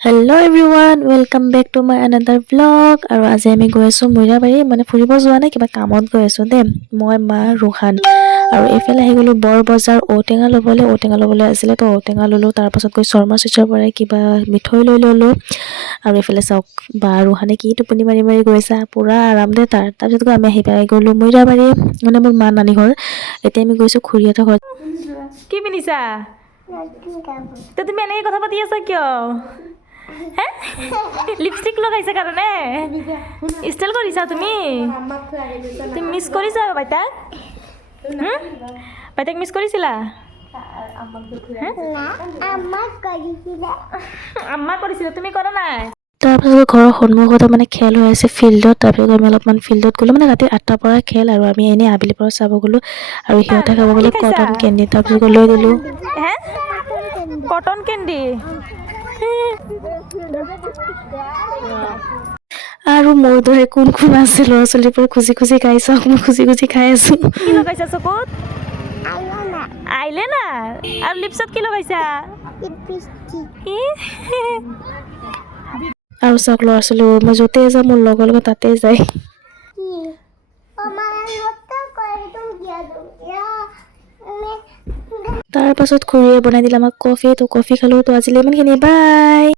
Hello' everyone welcome back to my another blog. আৰু আজি আমি গৈ আছোঁ মৈৰাবাৰী, মানে ফুৰিব যোৱা নাই, কিবা কামত গৈ আছোঁ দেই। মই, মা, ৰোহান। আৰু এইফালে আহি গ'লোঁ বৰ বজাৰ ঔটেঙা ল'বলৈ আছিলে, তো ঔটেঙা ল'লোঁ। তাৰপাছত গৈ শৰ্মা চুইচৰ পৰা কিবা মিঠৈ লৈ ল'লোঁ। আৰু এইফালে চাওক, বা ৰোহানে কি টোপনি মাৰি মাৰি গৈছা, পূৰা আৰাম দে তাৰ। তাৰপিছত আমি আহি পাই গ'লোঁ মৈৰাবাৰী, মানে মোৰ মা নানী ঘৰ। এতিয়া আমি গৈছোঁ খুৰীহঁতৰ ঘৰত। কি পিন্ধিছা? তো তুমি এনেকৈ কথা পাতি আছা কিয়? লিপষ্টিক লগাইছা কাৰণে ষ্টাইল কৰিছা তুমি মিছ কৰিছা বাইতাক? বাইতাক মিছ কৰিছিলা? আম্মা কৰিছিলা, তুমি কৰা নাই? তাৰপিছত ঘৰৰ সন্মুখতে মানে খেল হৈ আছে ফিল্ডত। তাৰপিছত আমি অলপমান ফিল্ডত গ'লোঁ, মানে ৰাতি 8টাৰ পৰা খেল, আৰু আমি এনেই আবেলিৰ পৰা চাব গ'লোঁ। আৰু সিহঁতে খাব গ'লোঁ কটন কেণ্ডি। তাৰপিছত লৈ দিলোঁ কটন কেণ্ডি। আৰু মোৰ দৰে কোন কোন আছে ল'ৰা ছোৱালীবোৰ খুজি খুজি খাই চাওক, মই খুজি খুজি খাই আছোঁ। কি লগাইছা চকুত? আইলাইনাৰ। আৰু লিপছত কি লগাইছা? আৰু চাওক ল'ৰা ছোৱালীবোৰ, মই য'তেই যাওঁ মোৰ লগৰ লগত তাতেই যায়। তাৰ পাছত খুৰীয়ে বনাই দিলে আমাক কফি, তো কফি খালোঁ। তো আজিলৈ ইমানখিনি, বাই।